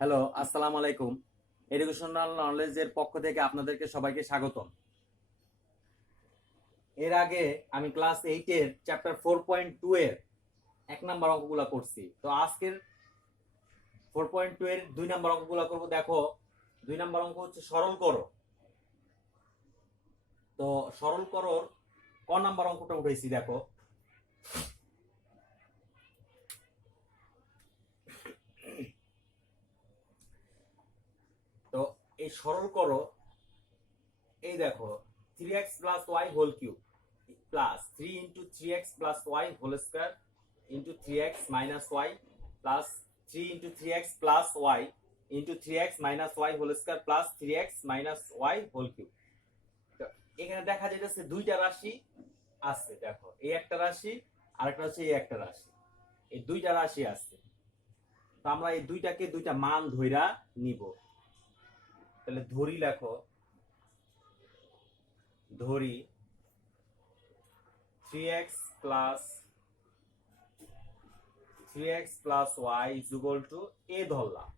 Hello, আসসালামু আলাইকুম। Educational নলেজের পক্ষ থেকে আপনাদেরকে সবাইকে স্বাগতম। এর আগে আমি ক্লাস 8 এর চ্যাপ্টার 4.2 এর 1 নাম্বার অঙ্কগুলো করছি। তো আজকের 4.2 এর 2 নাম্বার অঙ্কগুলো করব। দেখো, 2 নাম্বার অঙ্ক হচ্ছে সরল করো। তো সরল করোর ক নাম্বার অঙ্কটা উঠাইছি দেখো। তো এই সরল করো, এই দেখো 3x plus y whole cube plus 3 into 3x plus y whole square into 3x minus y plus 3 into 3x plus y into 3x minus y whole square plus 3x minus y whole cube. তো এখানে দেখা যাইতেছে দুইটা রাশি আছে। দেখো, এই একটা রাশি আর একটা হচ্ছে এই একটা রাশি। এই দুইটা রাশি আছে। তো আমরা এই দুইটাকে দুইটা মান ধইরা নিব। তাহলে ধরি, লেখো ধরি 3x plus 3x plus y is equal to a ধরলাম।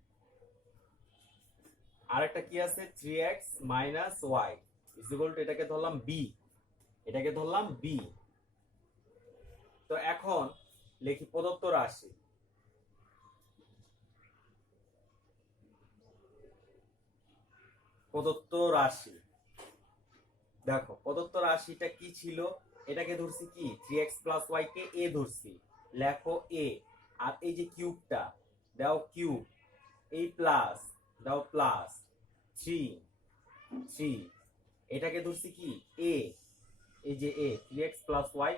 আরেকটা কি আছে 3x minus y is equal to এটাকে ধরলাম b, এটাকে ধরলাম b। তো এখন লিখি প্রদত্ত রাশি। প্রদত্ত রাশি, দেখো প্রদত্ত রাশিটা কি ছিল, এটাকে ধরছি কি 3x plus y K a ধরছি, লেখো a। আর এই যে কিউবটা দাও কিউব, এই প্লাস দাও প্লাস 3 এটাকে ধরছি কি a, এই যে a 3x plus y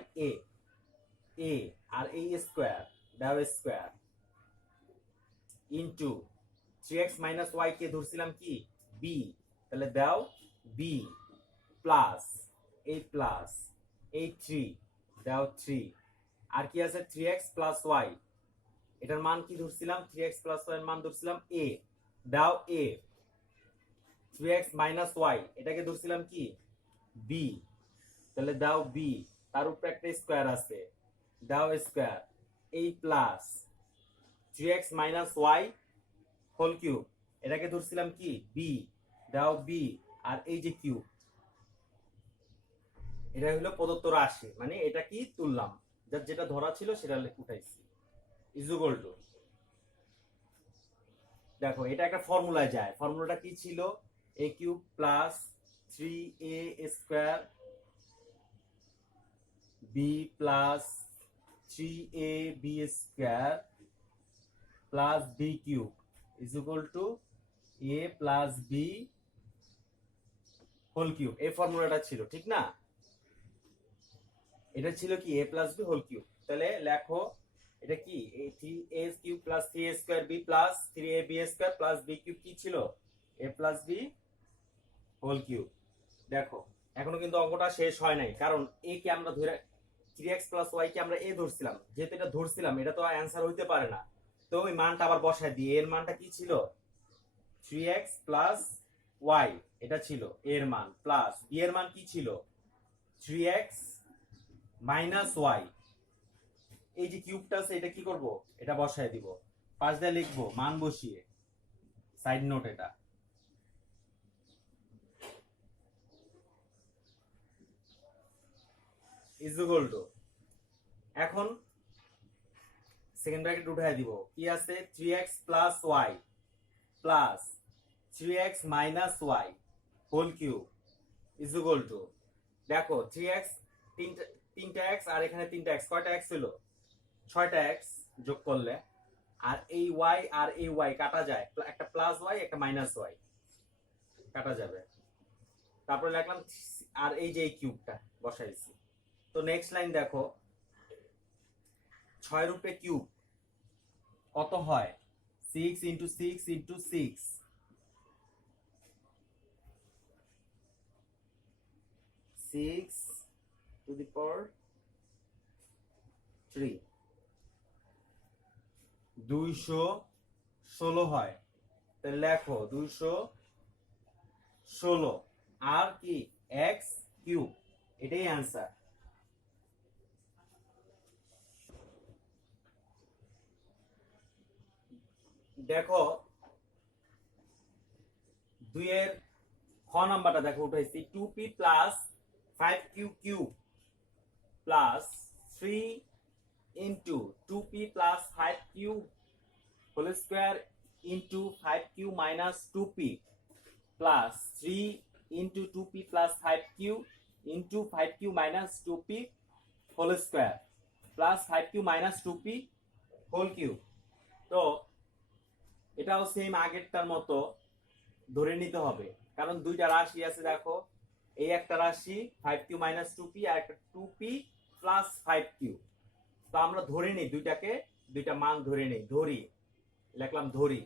a আর এই স্কয়ার দাও square into 3x minus y কে ধরছিলাম কি b, তাহলে দাও b প্লাস এই 3 দাও 3 আর কি আছে 3x plus y, এটার মান কি ধরছিলাম 3x plus y এর মান ধরছিলাম a, দাও a 3x minus y এটাকে ধরছিলাম কি b, তাহলে দাও b, তার উপরে একটা স্কয়ার আছে দাও স্কয়ার, এই plus 3x minus y whole cube এটাকে ধরছিলাম কি b, দাও b আর এই যে কিউব। এটা হলো প্রদত্ত রাশি, মানে এটা কি তুললাম, যার যেটা ধরা ছিল সেটা উঠাইছি ইকুয়াল টু। দেখো এটা একটা ফর্মুলায় যায়, ফর্মুলাটা কি ছিল a cube plus 3a square b plus 3ab square plus b cube is equal to a plus b whole cube. এই ফর্মুলাটা ছিল, ঠিক না? এটা ছিল কি a plus b whole cube. তাহলে লেখো এটা কি a cube plus 3a square b plus 3ab square plus b cube কি ছিল a plus b whole cube. দেখো এখনো কিন্তু অঙ্কটা শেষ হয় নাই, কারণ a কে আমরা ধরে 3x plus y কে আমরা a ধরছিলাম, যেহেতু এটা ধরছিলাম এটা তো অ্যান্সার হইতে পারে না। তো ওই মানটা আবার বসায় দিই, এর মানটা কি ছিল 3x plus y, এটা ছিল এর মান, প্লাস b এর মান কি ছিল 3x minus y, এই যে কিউবটা আছে এটা কি করব, এটা বসায় দিব, পাশ দিয়ে লিখবো মান বসিয়ে, সাইড নোট এটা। ইজ ইকুয়াল টু, এখন সেকেন্ড ব্র্যাকেট উঠায় দিব, কি আছে 3x plus y plus 3x minus y whole cube is equal to, দেখো 3x তিনটা x আর এখানে তিনটা x, কয়টা x হলো 6টা x যোগ করলে, আর এই y আর এই y কাটা যায়, একটা প্লাস y একটা মাইনাস y কাটা যাবে। তারপরে লিখলাম আর এই যে এই কিউবটা বসাইছি। তো নেক্সট লাইন দেখো 6 এর উপরে কিউব কত হয় 6 into 6 into 6, 6 to the power 3, 216 হয়। তাহলে লেখো 216 আর কি x কিউব, এটাই অ্যান্সার। দেখো 2 এর খ নাম্বারটা দেখো উঠাইছি 2p plus 5q cube plus 3 into 2p plus 5q whole square into 5q minus 2p plus 3 into 2p plus 5q into 5q minus 2p whole square plus 5q minus 2p whole cube. তো এটাও same আগেরটার মতো ধরে নিতে হবে, কারণ দুইটা রাশি আছে দেখো, এই একটা রাশি 5q মাইনাস 2p আর একটা 2p প্লাস 5q। তো আমরা ধরে নিই দুইটাকে, দুইটা মান ধরে নিই, ধরি লিখলাম ধরি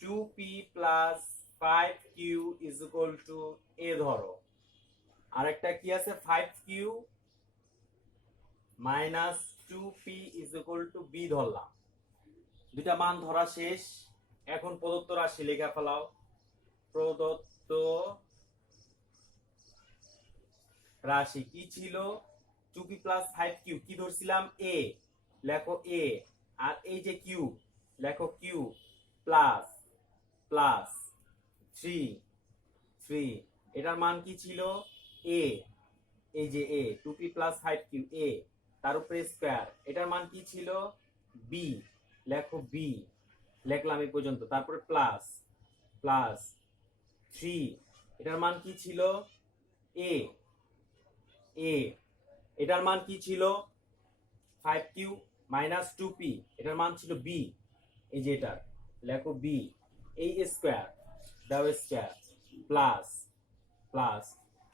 2p plus 5q is equal to a ধরো, আরেকটা কি আছে 5q minus 2p is equal to b ধরলাম। দুইটা মান ধরা শেষ, এখন প্রদত্ত রাশি লেখা ফেলাও। প্রদত্ত রাশি কি ছিল 2p প্লাস 5q, কি ধরছিলাম a, লেখো a, আর এই যে q লেখো q প্লাস প্লাস 3 এটার মান কি ছিল a, এই যে a 2p plus 5q a, তার উপরে স্কয়ার, এটার মান কি ছিল b, লেখো b, লিখলাম এই পর্যন্ত, তারপরে প্লাস প্লাস 3 এটার মান কি ছিল a, এটার মান কি ছিল 5q মাইনাস 2p, এটার মান ছিল b, এই যে এটা লেখো b, এই স্কয়ার দাও স্কয়ার প্লাস প্লাস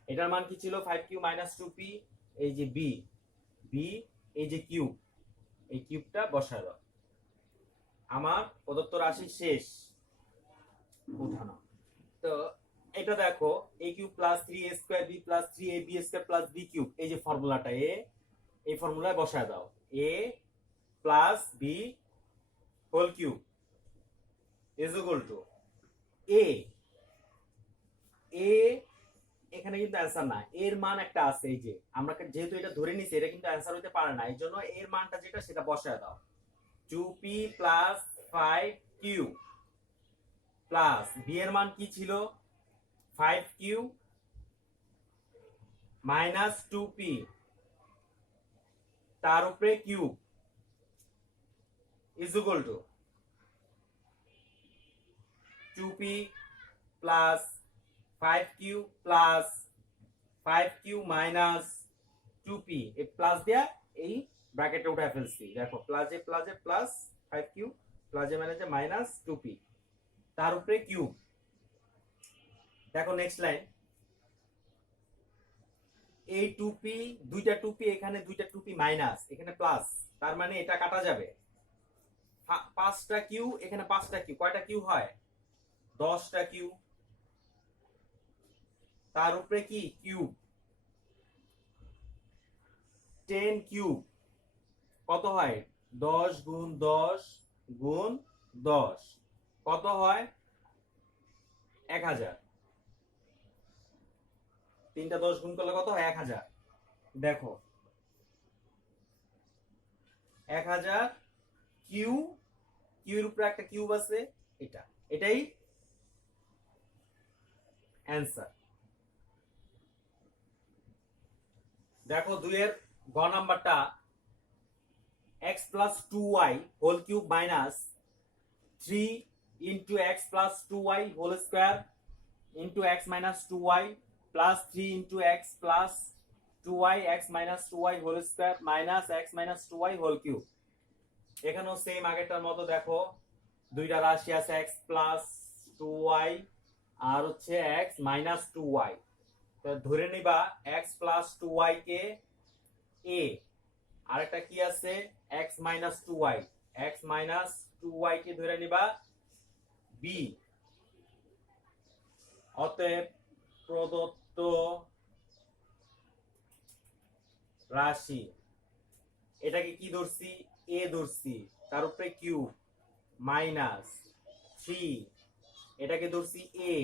এটার মান কি ছিল 5q মাইনাস 2p, এই যে b, এই যে কিউব, এই কিউবটা বসায় দাও। আমার প্রদত্ত রাশি শেষ উঠানো। তো এটা দেখো a cube plus 3a square b plus 3ab square plus b cube, এই যে ফর্মুলাটা এই ফর্মুলায় বসায় দাও a plus b whole cube is equal to a এখানে কিন্তু অ্যান্সার না, এর মান একটা আছে, এই যে আমরা যেহেতু এটা ধরে নিছি এটা কিন্তু অ্যান্সার হতে পারে না, এই জন্য এর মানটা যেটা সেটা বসায় দাও 2p plus 5q plus b এর মান কি ছিল 5q মাইনাস 2p তার উপরে cube is equal two 2p plus 5q plus 5q minus 2p, এই প্লাস দিয়া এই ব্র্যাকেটে উঠে ফেলছি, দেখো প্লাসে প্লাসে প্লাস 5q প্লাসে মাইনাসে মাইনাস 2p তার উপরে কিউব। দেখো নেক্সট লাইন, এই 2p দুইটা 2p এখানে দুইটা 2p মাইনাস এখানে প্লাস, তার মানে এটা কাটা যাবে, 5টা কিউ এখানে 5টা কিউ, কয়টা কিউ হয় 10টা কিউ, তার উপরে কি কিউব 10 কিউব কত হয় 10 গুণ 10 গুণ 10 কত হয় 1000, তিনটা 10 গুণ করলে কত হয় 1000, দেখো 1000 কিউ, কিউর উপরে একটা কিউব আছে, এটাই অ্যান্সার। দেখো 2 এর গ নাম্বারটা x plus 2y whole cube minus 3 into x plus 2y whole square into x minus 2y plus 3 into x plus 2y x minus 2y whole square minus x minus 2y whole cube. এখানেও same আগেরটার মতো দেখো দুইটা রাশি আছে x plus 2y আর হচ্ছে x minus 2y, তো ধরে নিবা x plus 2y K a, আরেকটা কি আছে x minus 2y, x minus 2y কে ধরে নিবা b। অতএব প্রদত্ত রাশি, এটাকে কি ধরছি a ধরছি, তার উপরে কিউব মাইনাস 3, এটাকে ধরছি a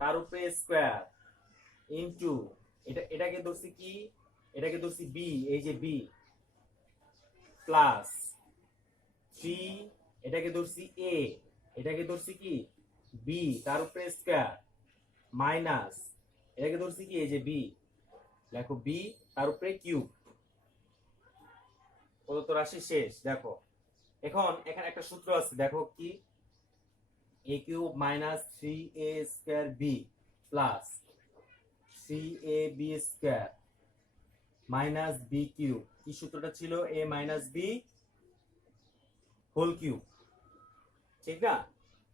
তার উপরে স্কয়ার ইনটু এটাকে ধরছি কি, এটাকে ধরছি b, এই যে b প্লাস 3, এটাকে ধরছি a এটাকে ধরছি কি বি, তার উপরে স্কয়ার মাইনাস এটাকে ধরছি কি এই যে বি, দেখো বি তার উপরে কিউব। প্রদত্ত রাশি শেষ। দেখো এখন এখানে একটা সূত্র আছে, দেখো কি A cube minus 3a² B plus 3ab square minus B cube. কি সূত্রটা ছিল? A minus B whole cube, ঠিক না?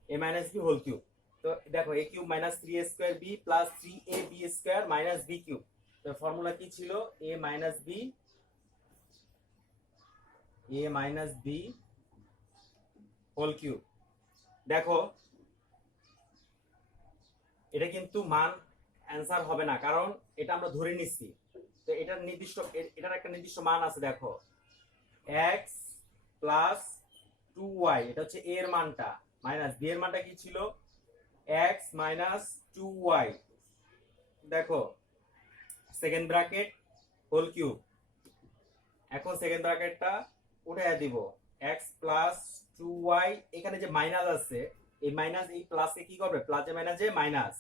A minus B whole cube. তো দেখো A cube minus 3a² B plus 3ab square minus B cube. তো formula কি ছিল? A minus B whole cube. দেখো এটা কিন্তু মান অ্যান্সার হবে না, কারণ এটা আমরা ধরে নিচ্ছি। তো এটার একটা নির্দিষ্ট মান আছে। দেখো x প্লাস 2y, এটা হচ্ছে a এর মানটা, মাইনাস b এর মানটা কি ছিল? x minus 2y। দেখো সেকেন্ড ব্র্যাকেট হোল কিউব। এখন সেকেন্ড ব্র্যাকেটটা উঠাইয়া দিব, x প্লাস 2y, এখানে যে মাইনাস আছে এই মাইনাস এই প্লাসে কি করবে? প্লাসে মাইনাসে মাইনাস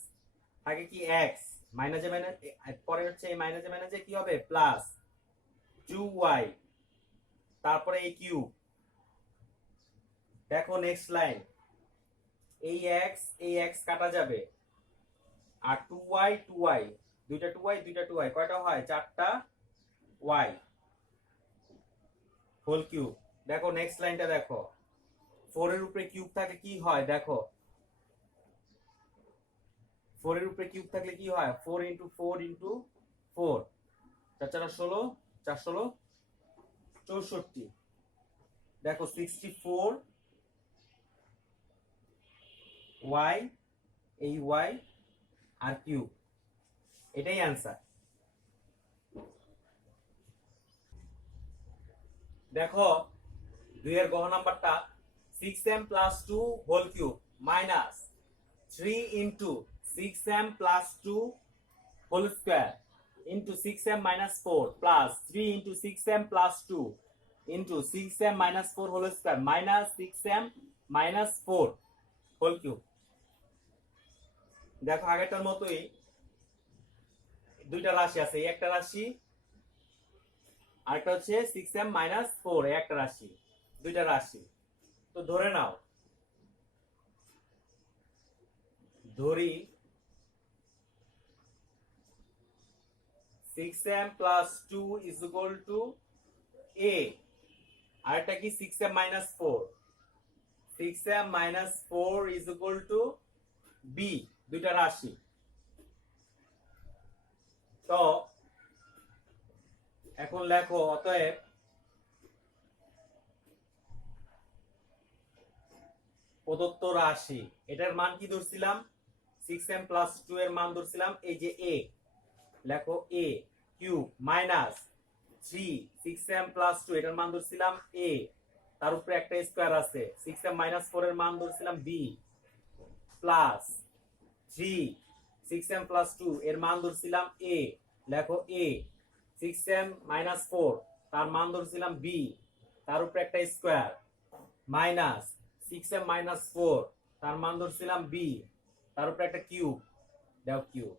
থাকে কি x, মাইনাসে মাইনাস পরে হচ্ছে এই মাইনাসে মাইনাসে কি হবে? প্লাস 2y, তারপরে এই কিউব। দেখো নেক্সট লাইন, এই x কাটা যাবে, আর 2y দুইটা 2y কয়টা হয়? 4টা y হোল কিউব। দেখো নেক্সট লাইনটা দেখো, 4 এর উপরে কিউব থাকলে কি হয়? দেখো 4 এর উপরে কিউব থাকলে কি হয়? 4 ইন্টু 4 ইন্টু 4, 4 4 16, 4 16 64। দেখো 64 y, এই y আর কিউব, এটাই অ্যান্সার। দেখো 2 এর গহ নাম্বারটা 6m plus 2 whole cube minus 3 into 6m plus 2 whole square into 6m minus 4 plus 3 into 6m plus 2 into 6m minus 4 whole square minus 6m minus 4 whole cube. দেখো আগেরটার মতোই দুইটা রাশি আছে, এই একটা রাশি আরেকটা হচ্ছে 6m মাইনাস 4, এই একটা রাশি, দুইটা রাশি। তো ধরে নাও, ধরি 6m plus 2 is equal to a, আরেকটা কি 6m minus 4, 6m minus 4 is equal to b, দুইটা রাশি। তো এখন লেখো, অতএব প্রদত্ত রাশি, এটার মান কি ধরছিলাম? 6m প্লাস 2 এর মান ধরছিলাম এই যে a, লেখো a cube minus 3 6m plus 2, এটার মান ধরছিলাম a, তার উপরে একটা স্কয়ার আছে, 6m মাইনাস 4 এর মান ধরছিলাম b, প্লাস 3 6m প্লাস 2 এর মান ধরছিলাম a, লেখো a 6m মাইনাস 4 তার মান ধরছিলাম b, তার উপরে একটা স্কয়ার মাইনাস 6m মাইনাস 4 তার মান ধরছিলাম b, তার উপরে একটা কিউব। দেখো কিউব,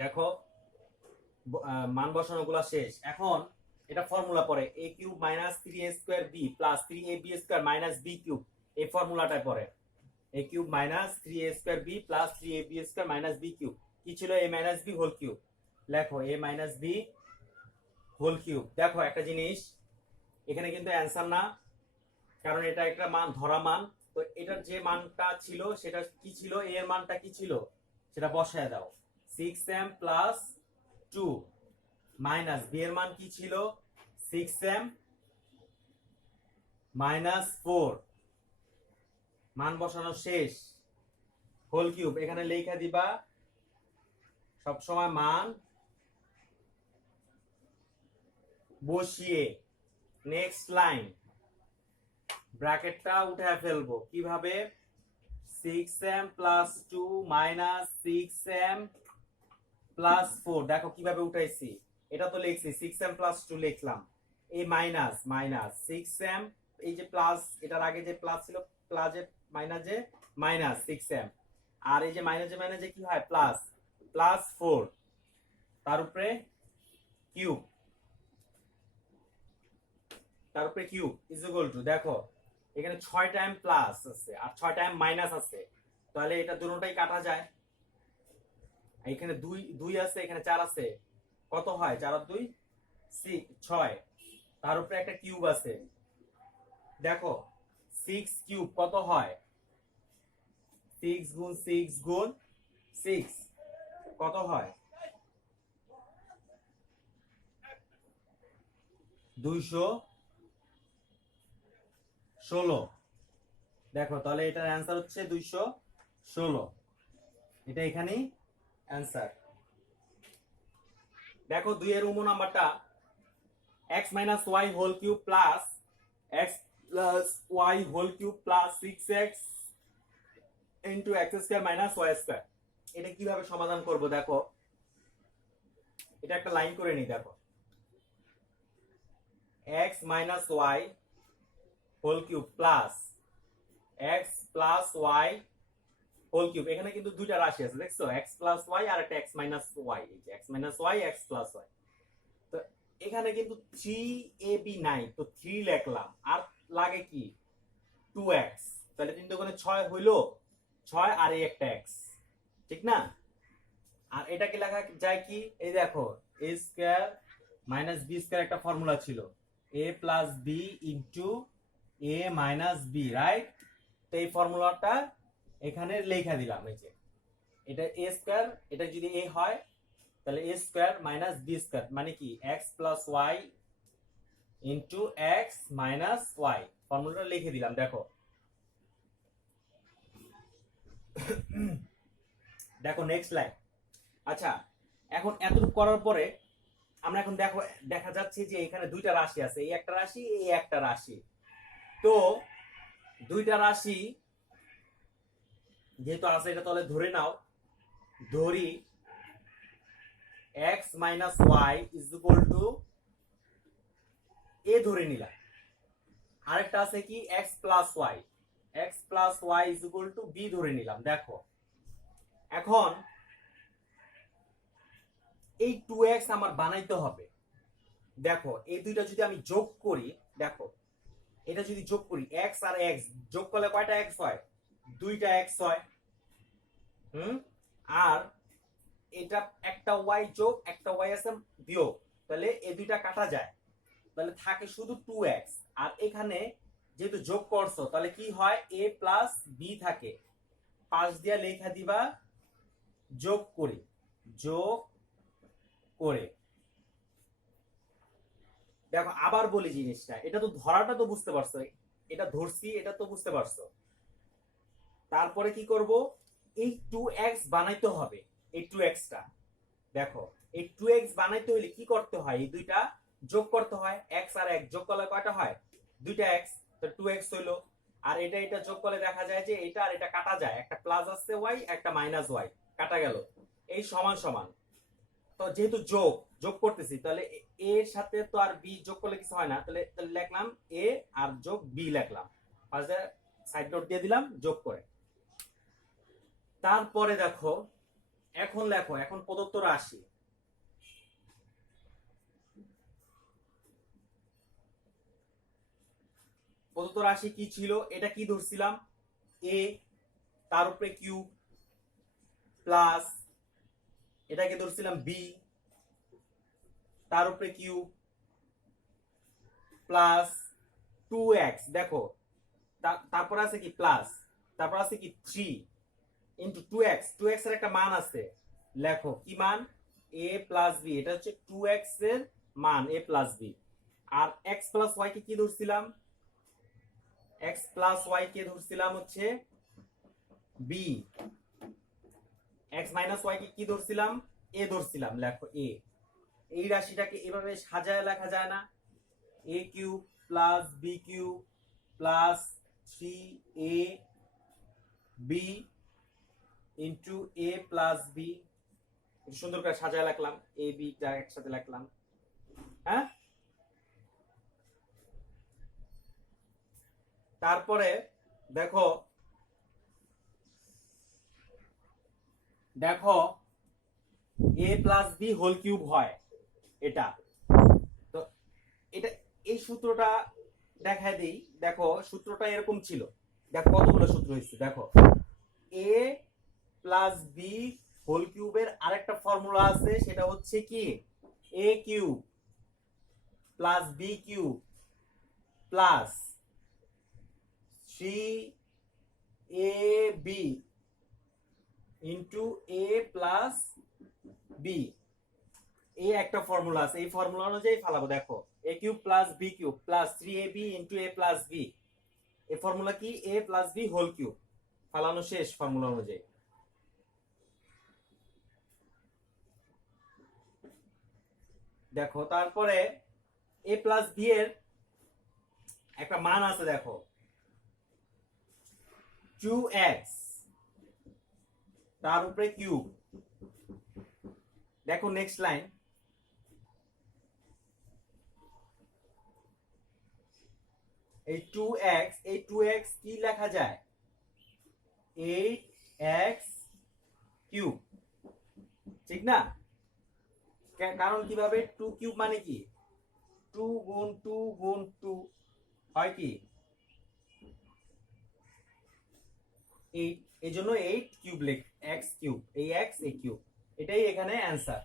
দেখো মান বসানো গুলা শেষ। এখন এটা ফর্মুলা পড়ে a cube minus 3a² b plus 3ab² minus b cube, এই ফর্মুলাটায় পড়ে a cube minus 3a² b plus 3ab² minus b cube. কি ছিল? a minus b whole cube. লেখো a minus b whole cube. দেখো একটা জিনিস, এখানে কিন্তু অ্যান্সার না, কারণ এটা একটা মান ধরা মান। তো এটার যে মানটা ছিল সেটা কি ছিল? a এর মানটা কি ছিল সেটা বসায় দাও, 6m প্লাস 2 মাইনাস b এর মান কি ছিল? 6m মাইনাস 4, মান বসানো শেষ, হোল কিউব। এখানে লেখা দিবা সব সময় মান বসিয়ে। নেক্সট লাইন, ব্র্যাকেটটা উঠে ফেলবো কিভাবে? 6m plus 2 minus 6m plus 4, দেখো কিভাবে উঠাইছি। এটা তো লিখছি 6m প্লাস 2 লিখলাম, এই মাইনাস মাইনাস 6m এই যে প্লাস, এটার আগে যে প্লাস ছিল, প্লাসে মাইনাসে মাইনাস 6m, আর এই যে মাইনাসে মাইনাসে কি হয় প্লাস, প্লাস 4, তার উপরে কিউব, তার উপরে কিউব ইজ ইকুয়াল টু, দেখো এখানে 6 টাইম প্লাস আছে আর 6 টাইম মাইনাস আছে, তাহলে এটা দুটোটাই কাটা যায়। এখানে 2 2 আছে, এখানে 4 আছে, কত হয় 4 আর 2 6, তার উপরে একটা কিউব আছে, দেখো 6 কিউব কত হয়, 6 গুণ 6 গুণ 6 কত হয় 216। দেখো তাহলে এটার অ্যান্সার হচ্ছে 216, এটা এখানেই অ্যান্সার। দেখো 2 এর উমো নাম্বারটা x minus y whole cube plus x plus y whole cube plus 6x into x square minus y square, এটা কিভাবে সমাধান করব দেখো, এটা একটা লাইন করে নি, দেখো x minus y whole cube plus x plus y whole cube, এখানে কিন্তু দুইটা রাশি আছে দেখছো, x প্লাস ওয়াই আর একটা x মাইনাস ওয়াই, এই যে x minus y x plus y, তো এখানে কিন্তু 3ab নাই, তো 3 লিখলাম, আর লাগে কি 2x, তাহলে 3 দুগুণে 6 হইলো 6 আর এই একটা x, ঠিক না? আর এটাকে লেখা যায় কি, এই দেখো a square minus b square একটা ফর্মুলা ছিল, a plus b into a minus b, right? তো এই ফর্মুলাটা এখানে লেখা দিলাম, এই যে এটা a স্কয়ার, এটা যদি a হয় তাহলে a square minus b square মানে কি x plus y into x minus y, ফর্মুলাটা লিখে দিলাম। দেখো দেখো নেক্সট লাইন। আচ্ছা এখন এতটুকু করার পরে আমরা এখন দেখো দেখা যাচ্ছে যে এখানে দুইটা রাশি আছে, এই একটা রাশি এই একটা রাশি, তো দুইটা রাশি যেহেতু আছে এটা তাহলে ধরে নাও, ধরি x minus y is equal to a ধরে নিলাম, আরেকটা আছে কি x plus y, x plus y is equal to b ধরে নিলাম। দেখো এখন এই 2x আমার বানাইতে হবে, দেখো এই দুইটা যদি আমি যোগ করি, দেখো এটা যদি যোগ করি x আর x যোগ করলে কয়টা x হয়, দুইটা x হয়, আর এটা একটা y যোগ একটা y আছে বিয়োগ, তাহলে এই দুইটা কাটা যায়, তাহলে থাকে শুধু 2x, আর এখানে যেহেতু যোগ করছো তাহলে কি হয় a প্লাস b থাকে, পাশ দিয়া লেখা দিবা যোগ করি, যোগ করে। দেখো আবার বলি জিনিসটা, এটা তো ধরাটা তো বুঝতে পারছো, এটা ধরছি এটা তো বুঝতে পারছো, তারপরে কি করব এই 2x বানাইতে হবে, এই 2x টা, দেখো এই 2x বানাইতে হলে কি করতে হয়, এই দুইটা যোগ করতে হয়, x আর x যোগ করলে কয়টা হয়, দুইটা x, তো 2x হইলো, আর এটা এটা যোগ করলে দেখা যায় যে এটা আর এটা কাটা যায়, একটা প্লাস আছে y একটা মাইনাস y কাটা গেল, এই সমান সমান, তো যেহেতু যোগ যোগ করতেছি তাহলে a এর সাথে তো আর b যোগ করলে কিছু হয় না, তাহলে লিখলাম a আর যোগ b লিখলাম, পাশে সাইড নোট দিয়ে দিলাম যোগ করে। তারপরে দেখো এখন লেখো, এখন প্রদত্ত রাশি, প্রদত্ত রাশি কি ছিল, এটা কি ধরছিলাম a, তার উপরে কিউব প্লাস এটাকে ধরছিলাম b, তার উপরে কিউব প্লাস 2x, দেখো তারপর আছে কি প্লাস, তারপর আছে কি 3 ইনটু 2x, 2x এর একটা মান আছে, লেখো কি মান a প্লাস b, এটা হচ্ছে 2x এর মান a প্লাস b, আর x প্লাস y কে কি ধরছিলাম, x প্লাস y কে ধরছিলাম হচ্ছে b, x মাইনাস y কে কি ধরছিলাম a ধরছিলাম, লেখো a, এই রাশিটাকে এভাবে সাজায় লেখা যায় না, a cube plus b cube plus 3ab into a plus b, সুন্দর করে সাজায় লিখলাম, a b টা একসাথে লিখলাম, হ্যাঁ তারপরে দেখো দেখো a plus B whole cube হয় এটা। তো এটা এই সূত্রটা দেখায় দিই। দেখো সূত্রটা এরকম ছিল, দেখো কতগুলো সূত্র হয়েছে। দেখো a প্লাস বি হোল কিউবের আরেকটা ফর্মুলা আছে, সেটা হচ্ছে কি a cube plus B cube plus 3ab into a plus B. এই একটা ফর্মুলা আছে, এই ফর্মুলা অনুযায়ী ফালাবো। দেখো a cube plus B cube plus 3ab into a plus B, এই ফর্মুলা কি a plus B whole cube. ফালানো শেষ ফর্মুলা অনুযায়ী। দেখো তারপরে a প্লাস বি এর একটা মান আছে, দেখো 2x তার উপরে কিউব। দেখো নেক্সট লাইন, এই 2x, এই 2x কি লেখা যায় 8x কিউব, ঠিক না? কারণ কিভাবে 2 কিউব মানে কি 2 গুণ 2 গুণ 2 হয় কি 8, এই জন্য 8 কিউব লেখ x কিউব, এই x এই কিউব, এটাই এখানে অ্যান্সার।